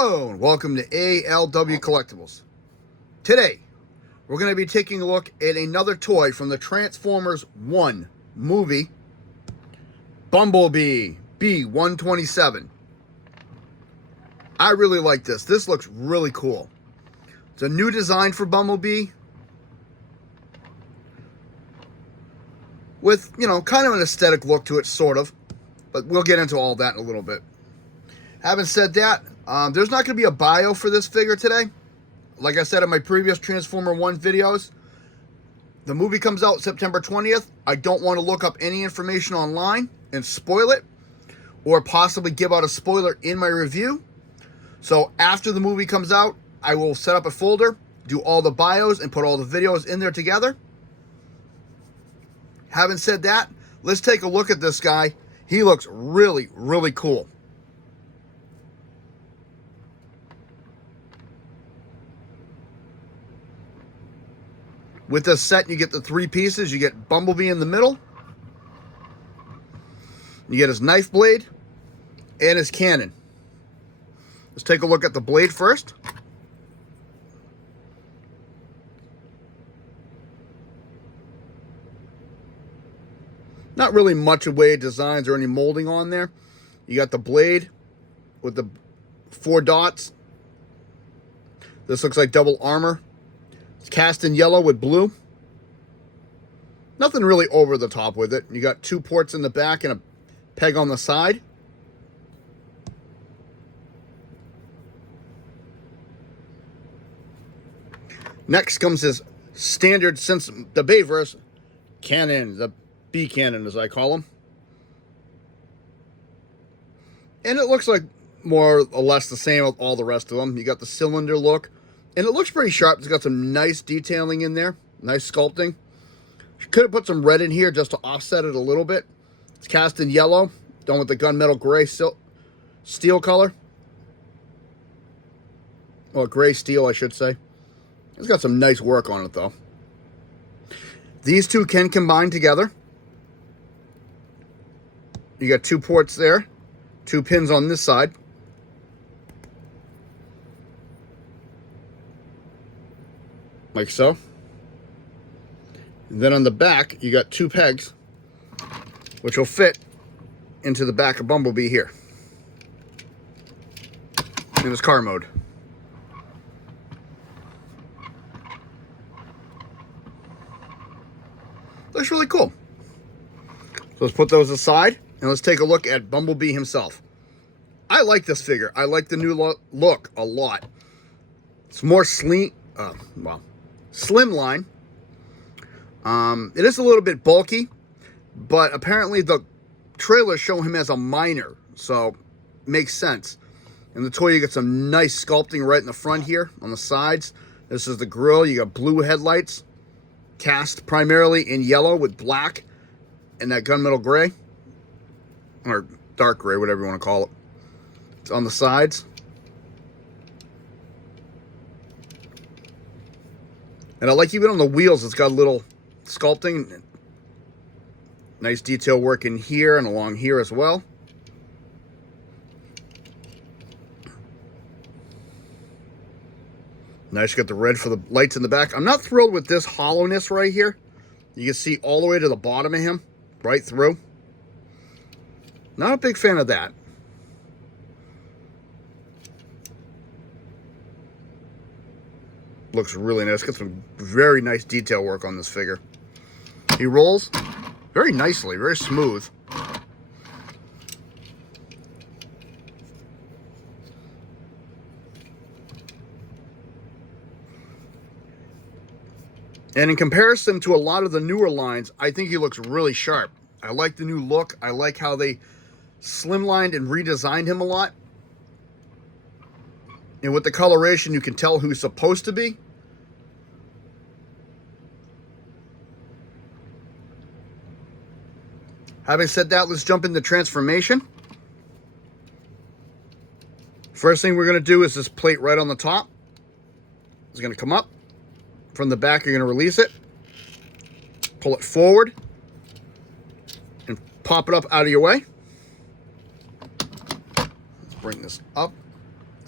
Hello and welcome to ALW Collectibles. Today, we're going to be taking a look at another toy from the Transformers 1 movie, Bumblebee, B-127. I really like this. This looks really cool. It's a new design for Bumblebee with, kind of an aesthetic look to it, sort of. But we'll get into all that in a little bit. Having said that, there's not going to be a bio for this figure today. Like I said in my previous Transformer 1 videos, the movie comes out September 20th. I don't want to look up any information online and spoil it, or possibly give out a spoiler in my review. So after the movie comes out, I will set up a folder, do all the bios, and put all the videos in there together. Having said that, let's take a look at this guy. He looks really, really cool. With this set, you get the three pieces. You get Bumblebee in the middle. You get his knife blade and his cannon. Let's take a look at the blade first. Not really much of way designs or any molding on there. You got the blade with the 4 dots. This looks like double armor. It's cast in yellow with blue. Nothing really over the top with it. You got 2 ports in the back and a peg on the side. Next comes his standard, since the Bayverse, cannon, the B cannon as I call them. And it looks like more or less the same with all the rest of them. You got the cylinder look. And it looks pretty sharp. It's got some nice detailing in there. Nice sculpting. Could have put some red in here just to offset it a little bit. It's cast in yellow. Done with the gunmetal gray steel color. Well, gray steel, I should say. It's got some nice work on it, though. These two can combine together. You got 2 ports there. 2 pins on this side. Like so. And then on the back, you got 2 pegs, which will fit into the back of Bumblebee here in his car mode. Looks really cool. So let's put those aside and let's take a look at Bumblebee himself. I like this figure. I like the new look a lot. It's more slim line. It is a little bit bulky, but apparently the trailers show him as a miner, so makes sense. In the toy, you get some nice sculpting right in the front here on the sides. This is the grille. You got blue headlights, cast primarily in yellow with black and that gunmetal gray, or dark gray, whatever you want to call it. It's on the sides. And I like even on the wheels, it's got a little sculpting. Nice detail work in here and along here as well. Nice, got the red for the lights in the back. I'm not thrilled with this hollowness right here. You can see all the way to the bottom of him, right through. Not a big fan of that. Looks really nice. Got some very nice detail work on this figure. He rolls very nicely, very smooth. And in comparison to a lot of the newer lines, I think he looks really sharp. I like the new look. I like how they slimlined and redesigned him a lot. And with the coloration, you can tell who he's supposed to be. Having said that, let's jump into transformation. First thing we're going to do is this plate right on the top. It's going to come up. From the back, you're going to release it. Pull it forward. And pop it up out of your way. Let's bring this up.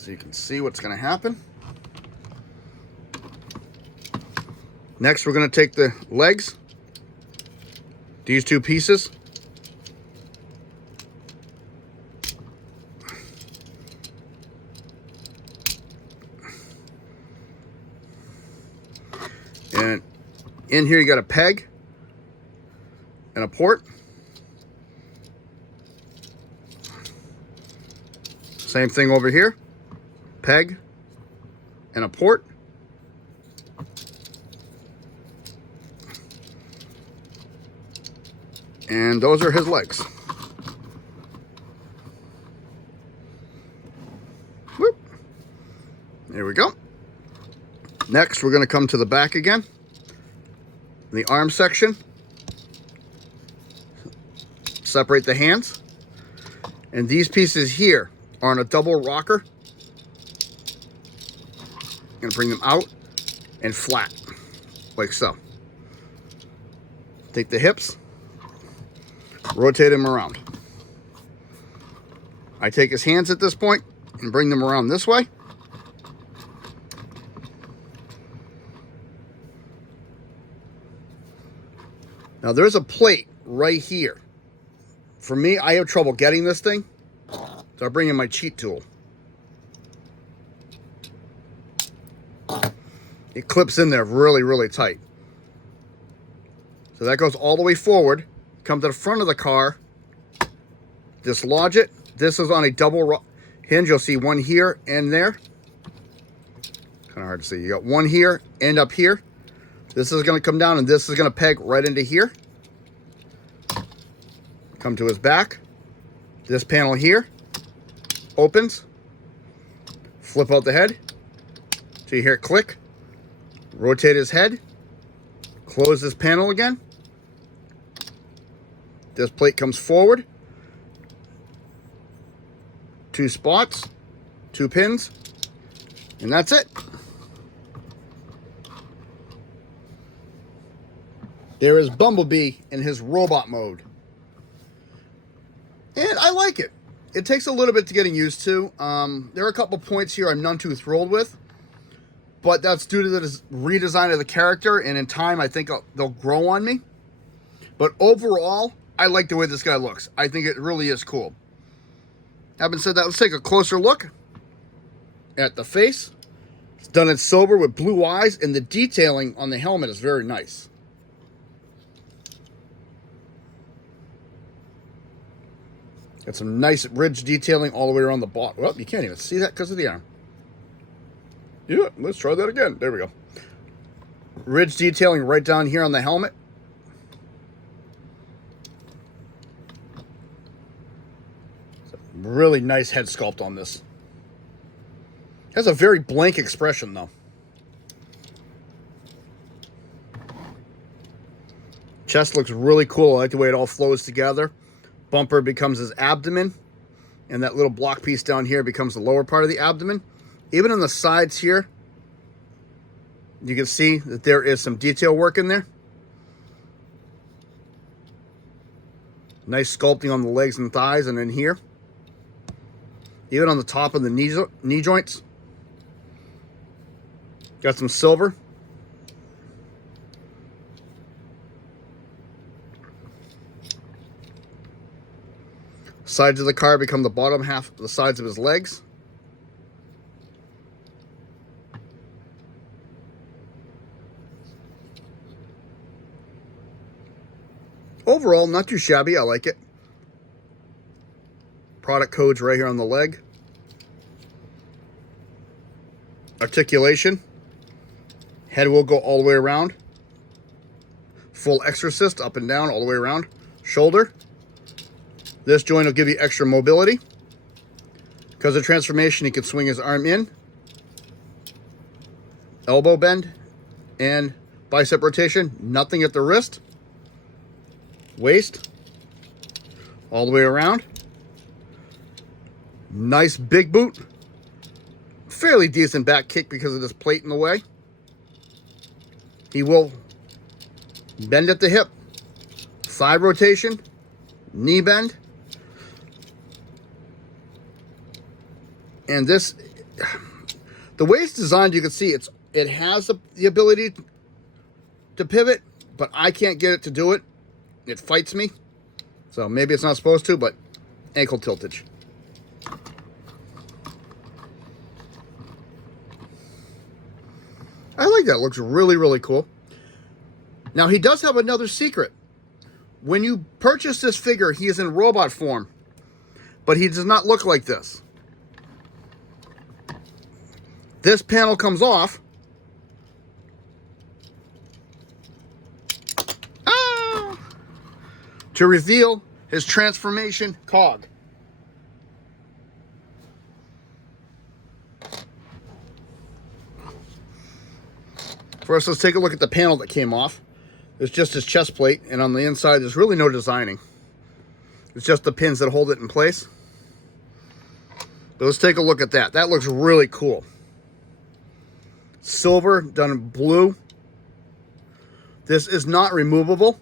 so you can see what's going to happen. Next, we're going to take the legs, these two pieces, and in here you got a peg and a port. Same thing over here, peg and a port. And those are his legs. Whoop. There we go. Next, we're going to come to the back again. The arm section. Separate the hands. And these pieces here are on a double rocker. I'm going to bring them out and flat, like so. Take the hips, rotate them around. I take his hands at this point and bring them around this way. Now there's a plate right here. For me, I have trouble getting this thing, so I bring in my cheat tool. It clips in there really, really tight. So that goes all the way forward, come to the front of the car, dislodge it. This is on a double hinge. You'll see one here and there. Kind of hard to see. You got one here and up here. This is going to come down and this is going to peg right into here. Come to his back. This panel here opens. Flip out the head. So you hear it click. Rotate his head. Close this panel again. This plate comes forward. 2 spots. 2 pins. And that's it. There is Bumblebee in his robot mode. And I like it. It takes a little bit to getting used to. There are a couple points here I'm none too thrilled with. But that's due to the redesign of the character. And in time, I think they'll grow on me. But overall, I like the way this guy looks. I think it really is cool. Having said that, let's take a closer look at the face. It's done in silver with blue eyes. And the detailing on the helmet is very nice. Got some nice ridge detailing all the way around the bottom. Well, you can't even see that because of the arm. Yeah, let's try that again. There we go. Ridge detailing right down here on the helmet. Really nice head sculpt on this. Has a very blank expression though. Chest looks really cool. I like the way it all flows together. Bumper becomes his abdomen, and that little block piece down here becomes the lower part of the abdomen. Even on the sides here, you can see that there is some detail work in there. Nice sculpting on the legs and thighs and in here. Even on the top of the knee joints. Got some silver. Sides of the car become the bottom half of the sides of his legs. Overall, not too shabby. I like it. Product codes right here on the leg. Articulation. Head will go all the way around. Full exorcist up and down all the way around. Shoulder. This joint will give you extra mobility. Because of transformation, he can swing his arm in. Elbow bend. And bicep rotation. Nothing at the wrist. Waist. All the way around. Nice big boot. Fairly decent back kick because of this plate in the way. He will bend at the hip. Thigh rotation. Knee bend. And this the way it's designed, you can see it has the ability to pivot, but I can't get it to do it. It fights me. So maybe it's not supposed to, but ankle tiltage. I like that. It looks really, really cool. Now, he does have another secret. When you purchase this figure, he is in robot form, but he does not look like this. This panel comes off. To reveal his transformation cog. First, let's take a look at the panel that came off. There's just his chest plate, and on the inside, there's really no designing. It's just the pins that hold it in place. But let's take a look at that. That looks really cool. Silver done in blue. This is not removable,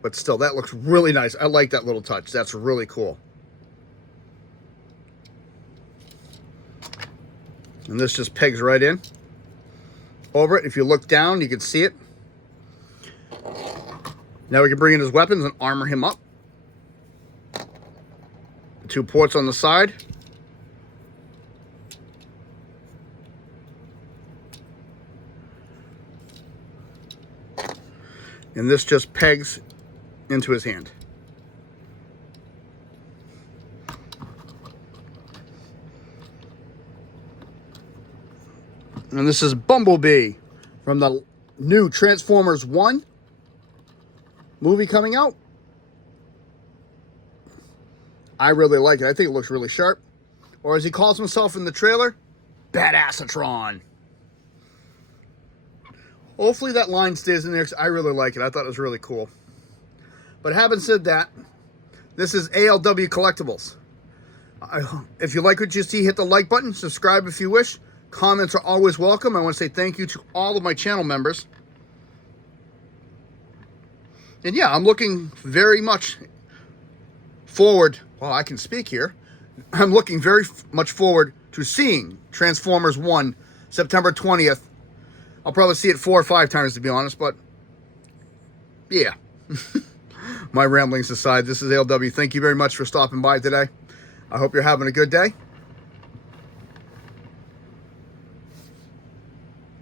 but still, that looks really nice. I like that little touch. That's really cool. And this just pegs right in over it. If you look down, you can see it. Now we can bring in his weapons and armor him up. The 2 ports on the side. And this just pegs into his hand. And this is Bumblebee from the new Transformers 1 movie coming out. I really like it. I think it looks really sharp. Or as he calls himself in the trailer, Badassatron. Hopefully that line stays in there because I really like it. I thought it was really cool. But having said that, this is ALW Collectibles. If you like what you see, hit the like button. Subscribe if you wish. Comments are always welcome. I want to say thank you to all of my channel members. And yeah, I'm looking very much forward. Well, I can speak here. I'm looking very much forward to seeing Transformers 1 September 20th. I'll probably see it 4 or 5 times, to be honest, but yeah. My ramblings aside, this is ALW. Thank you very much for stopping by today. I hope you're having a good day.